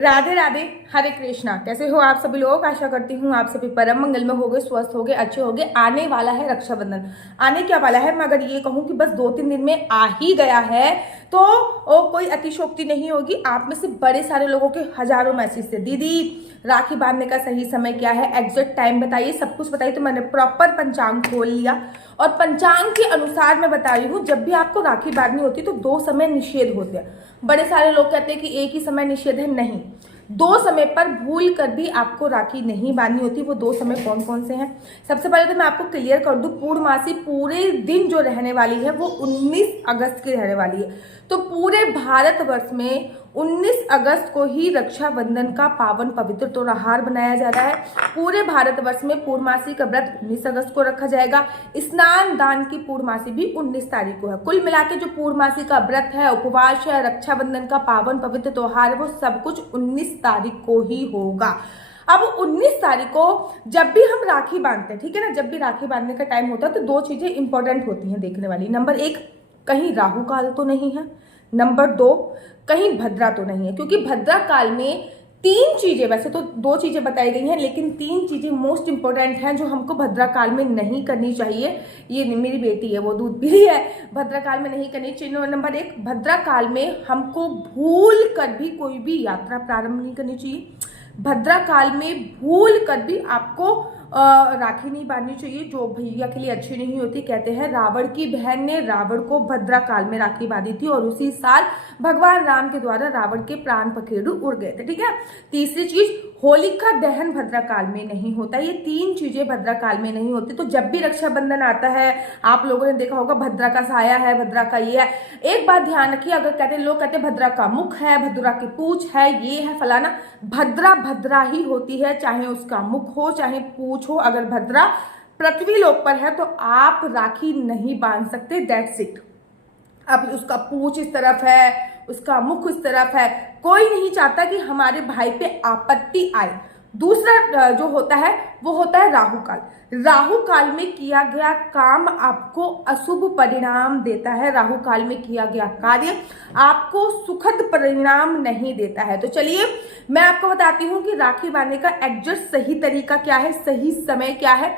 राधे राधे। हरे कृष्णा। कैसे हो आप सभी लोग? आशा करती हूँ आप सभी परम मंगल में होगे, स्वस्थ होगे, अच्छे होगे। आने वाला है रक्षाबंधन। आने क्या वाला है, मैं अगर ये कहूँ कि बस 2-3 दिन में आ ही गया है तो कोई अतिशोक्ति नहीं होगी। आप में से बड़े सारे लोगों के हजारों मैसेज थे, दीदी राखी बांधने का सही समय क्या है, एग्जैक्ट टाइम बताइए, सब कुछ बताइए। तो मैंने प्रॉपर पंचांग खोल लिया और पंचांग के अनुसार मैं बता रही हूँ, जब भी आपको राखी बांधनी होती है तो 2 समय निषेध होते हैं। बड़े सारे लोग कहते हैं कि एक ही समय निषेध है, नहीं, 2 समय पर भूल कर भी आपको राखी नहीं बांधनी होती। वो 2 समय कौन कौन से हैं? सबसे पहले तो मैं आपको क्लियर कर दूं, पूर्णमासी पूरे दिन जो रहने वाली है वो 19 अगस्त की रहने वाली है। तो पूरे भारतवर्ष में 19 अगस्त को ही रक्षाबंधन का पावन पवित्र त्योहार बनाया जा रहा है। पूरे भारतवर्ष में पूर्णमासी का व्रत 19 अगस्त को रखा जाएगा। स्नान दान की पूर्णमासी भी 19 तारीख को है। कुल मिलाकर जो पूर्णमासी का व्रत है, उपवास है, रक्षाबंधन का पावन पवित्र त्योहार है, वो सब कुछ 19 तारीख को ही होगा। अब 19 तारीख को जब भी हम राखी बांधते हैं, ठीक है ना, जब भी राखी बांधने का टाइम होता है तो 2 चीजें इंपॉर्टेंट होती हैं देखने वाली। नंबर 1, कहीं राहु काल तो नहीं है। नंबर 2, कहीं भद्रा तो नहीं है। क्योंकि भद्रा काल में 3 चीजें, वैसे तो 2 चीजें बताई गई हैं, लेकिन 3 चीजें मोस्ट इंपॉर्टेंट हैं जो हमको भद्रा काल में नहीं करनी चाहिए। ये मेरी बेटी है, वो दूध पी रही है। भद्रा काल में नहीं करनी चाहिए। नंबर 1, भद्रा काल में हमको भूल कर भी कोई भी यात्रा प्रारंभ नहीं करनी चाहिए। भद्रा काल में भूल कर भी आपको राखी नहीं बांधनी चाहिए, जो भैया के लिए अच्छी नहीं होती। कहते हैं रावण की बहन ने रावण को भद्रा काल में राखी बांधी थी और उसी साल भगवान राम के द्वारा रावण के प्राण पखेरु उड़ गए थे, ठीक है। तीसरी चीज, होलिका दहन भद्रा काल में नहीं होता। ये 3 चीजें भद्रा काल में नहीं होती। तो जब भी रक्षाबंधन आता है, आप लोगों ने देखा होगा भद्रा का साया है, भद्रा का ये है। एक बात ध्यान रखिए, अगर कहते लोग कहते भद्रा का मुख है, भद्रा की पूंछ है, ये है फलाना, भद्रा भद्रा ही होती है, चाहे उसका मुख हो चाहे पूंछ हो। अगर भद्रा पृथ्वी लोक पर है तो आप राखी नहीं बांध सकते, दैट्स इट। अब उसका पूंछ इस तरफ है, उसका मुख इस तरफ है, कोई नहीं चाहता कि हमारे भाई पे आपत्ति आए। दूसरा जो होता है वो होता है राहु काल। राहु काल में किया गया काम आपको अशुभ परिणाम देता है। राहु काल में किया गया कार्य आपको सुखद परिणाम नहीं देता है। तो चलिए मैं आपको बताती हूँ कि राखी बांधने का एग्जैक्ट सही तरीका क्या है, सही समय क्या है।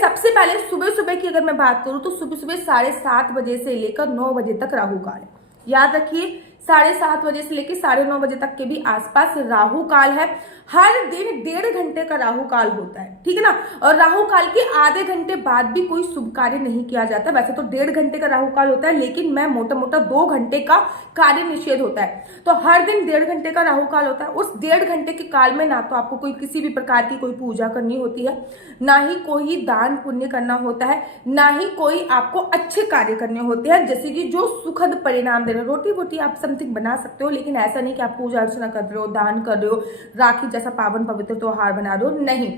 सबसे पहले सुबह सुबह की अगर मैं बात करूं तो सुबह सुबह 7:30 बजे से लेकर 9 बजे तक राहु काल है। याद रखिए, 7:30 बजे से लेकर 9:30 बजे तक के भी आसपास राहु काल है। हर दिन 1.5 घंटे का राहु काल होता है, ठीक है ना। और राहु काल के आधे घंटे बाद भी कोई शुभ कार्य नहीं किया जाता। वैसे तो 1.5 घंटे का राहु काल होता है, लेकिन मैं मोटा मोटा 2 घंटे का कार्य निषेध होता है। तो हर दिन 1.5 घंटे का राहु काल होता है। उस 1.5 घंटे के काल में ना तो आपको कोई किसी भी प्रकार की कोई पूजा करनी होती है, ना ही कोई दान पुण्य करना होता है, ना ही कोई आपको अच्छे कार्य करने होते हैं, जैसे कि जो सुखद परिणाम दे रहे हो। रोटी वोटी आप समथिंग बना सकते हो, लेकिन ऐसा नहीं कि आप पूजा अर्चना कर रहे हो, दान कर रहे हो, राखी जैसा पावन पवित्र त्योहार बना रहे हो, नहीं।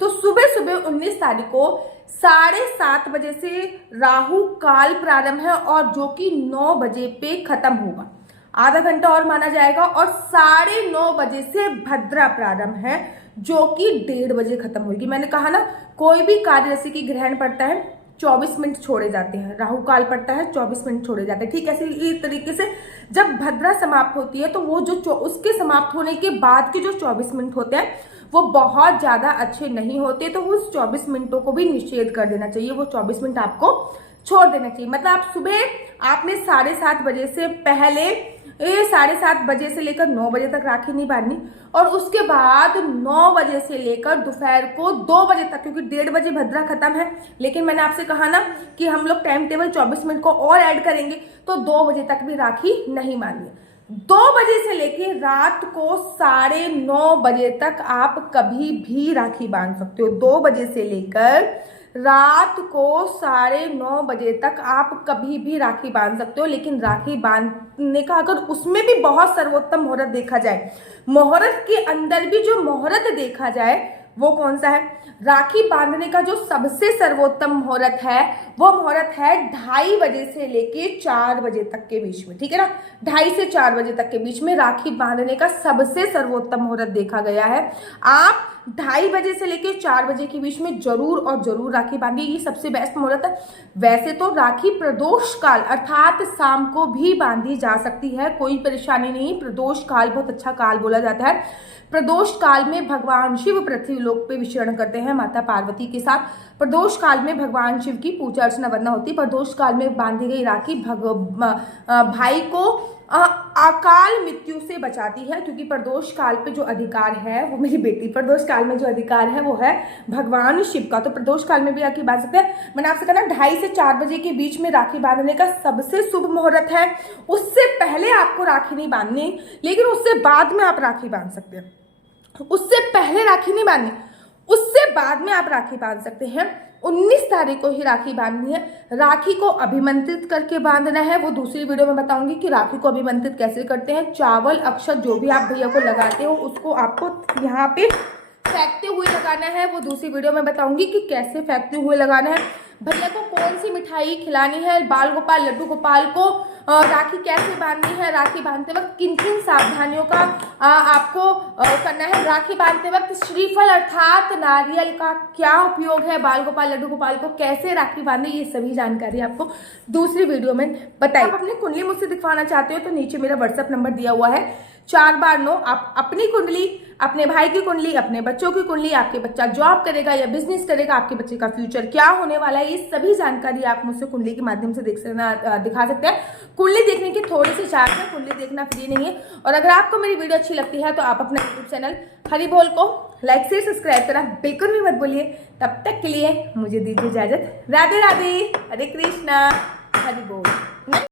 तो सुबह सुबह 19 तारीख को 7:30 बजे से राहु काल प्रारंभ है और जो कि 9 बजे पे खत्म होगा। आधा घंटा और माना जाएगा। और 9:30 बजे से भद्रा प्रारंभ है, जो कि 1:30 बजे खत्म होगी। मैंने कहा ना, कोई भी कार्य जैसे कि ग्रहण पड़ता है 24 मिनट छोड़े जाते हैं, राहु काल पड़ता है 24 मिनट छोड़े जाते हैं, ठीक है। इसी तरीके से जब भद्रा समाप्त होती है तो वो जो उसके समाप्त होने के बाद के जो 24 मिनट होते हैं वो बहुत ज्यादा अच्छे नहीं होते। तो उस 24 मिनटों को भी निषेध कर देना चाहिए, वो 24 मिनट आपको छोड़ देना चाहिए। मतलब आप सुबह आपने 7:30 बजे से पहले 7:30 बजे से लेकर 9 बजे तक राखी नहीं बांधनी, और उसके बाद 9 बजे से लेकर दोपहर को 2 बजे तक, क्योंकि 1:30 बजे भद्रा खत्म है। लेकिन मैंने आपसे कहा ना कि हम लोग टाइम टेबल 24 मिनट को और ऐड करेंगे, तो 2 बजे तक भी राखी नहीं बांधनी। 2 बजे से लेकर रात को 9:30 बजे तक आप कभी भी राखी बांध सकते हो। 2 बजे से लेकर रात को 9:30 बजे तक आप कभी भी राखी बांध सकते हो। लेकिन राखी बांधने का अगर उसमें भी बहुत सर्वोत्तम मुहूर्त देखा जाए, मुहूर्त के अंदर भी जो मुहूर्त देखा जाए वो कौन सा है? राखी बांधने का जो सबसे सर्वोत्तम मुहूर्त है वो मुहूर्त है 2:30 बजे से लेके 4 बजे तक के बीच में, ठीक है ना। 2:30 से 4 बजे तक के बीच में राखी बांधने का सबसे सर्वोत्तम मुहूर्त देखा गया है। आप 2:30 बजे से लेके 4 बजे के बीच में जरूर और जरूर राखी बांधिए, ये सबसे बेस्ट मुहूर्त है। वैसे तो राखी प्रदोष काल अर्थात शाम को भी बांधी जा सकती है, कोई परेशानी नहीं। प्रदोष काल बहुत अच्छा काल बोला जाता है। प्रदोष काल में भगवान शिव पृथ्वी लोक पे विचरण करते हैं माता पार्वती के साथ। प्रदोष काल में भगवान शिव की पूजा अर्चना वंदना होती है। प्रदोष काल में बांधी गई राखी भाई को अकाल मृत्यु से बचाती है, क्योंकि प्रदोष काल पे जो अधिकार है वो मेरी बेटी, प्रदोष काल में जो अधिकार है वो है भगवान शिव का। तो प्रदोष काल में भी राखी बांध सकते हैं। मैंने आपसे कहा ना 2:30 से 4 बजे के बीच में राखी बांधने का सबसे शुभ मुहूर्त है। उससे पहले आपको राखी नहीं बांधनी, लेकिन उससे बाद में आप राखी बांध सकते हैं। उससे पहले राखी नहीं बांधनी, उससे बाद में आप राखी बांध सकते हैं। 19 तारीख को ही राखी बांधनी है। राखी को अभिमंत्रित करके बांधना है, वो दूसरी वीडियो में बताऊंगी कि राखी को अभिमंत्रित कैसे करते हैं। चावल अक्षत जो भी आप भैया को लगाते हो उसको आपको यहाँ पे फेंकते हुए लगाना है, वो दूसरी वीडियो में बताऊंगी कि कैसे फेंकते हुए लगाना है। भैया को कौन सी मिठाई खिलानी है, बाल गोपाल लड्डू गोपाल को राखी कैसे बांधनी है, राखी बांधते वक्त किन किन सावधानियों का आपको करना है, राखी बांधते वक्त श्रीफल अर्थात नारियल का क्या उपयोग है, बाल गोपाल लड्डू गोपाल को कैसे राखी बांधे, ये सभी जानकारी आपको दूसरी वीडियो में बताइए। आप अपनी कुंडली मुझसे दिखवाना चाहते हो तो नीचे मेरा व्हाट्सएप नंबर दिया हुआ है 4/9। आप अपनी कुंडली, अपने भाई की कुंडली, अपने बच्चों की कुंडली, आपके बच्चा जॉब करेगा या बिजनेस करेगा, आपके बच्चे का फ्यूचर क्या होने वाला है, ये सभी जानकारी आप मुझसे कुंडली के माध्यम से दिखा सकते हैं। कुंडली देखने की थोड़ी सी चार्ज है, कुंडली देखना फ्री नहीं है। और अगर आपको मेरी वीडियो अच्छी लगती है तो आप अपना यूट्यूब चैनल हरि बोल को लाइक से सब्सक्राइब करना बिल्कुल भी मत भूलिए। तब तक के लिए मुझे दीजिए इजाजत। राधे राधे, हरे कृष्णा, हरि बोल।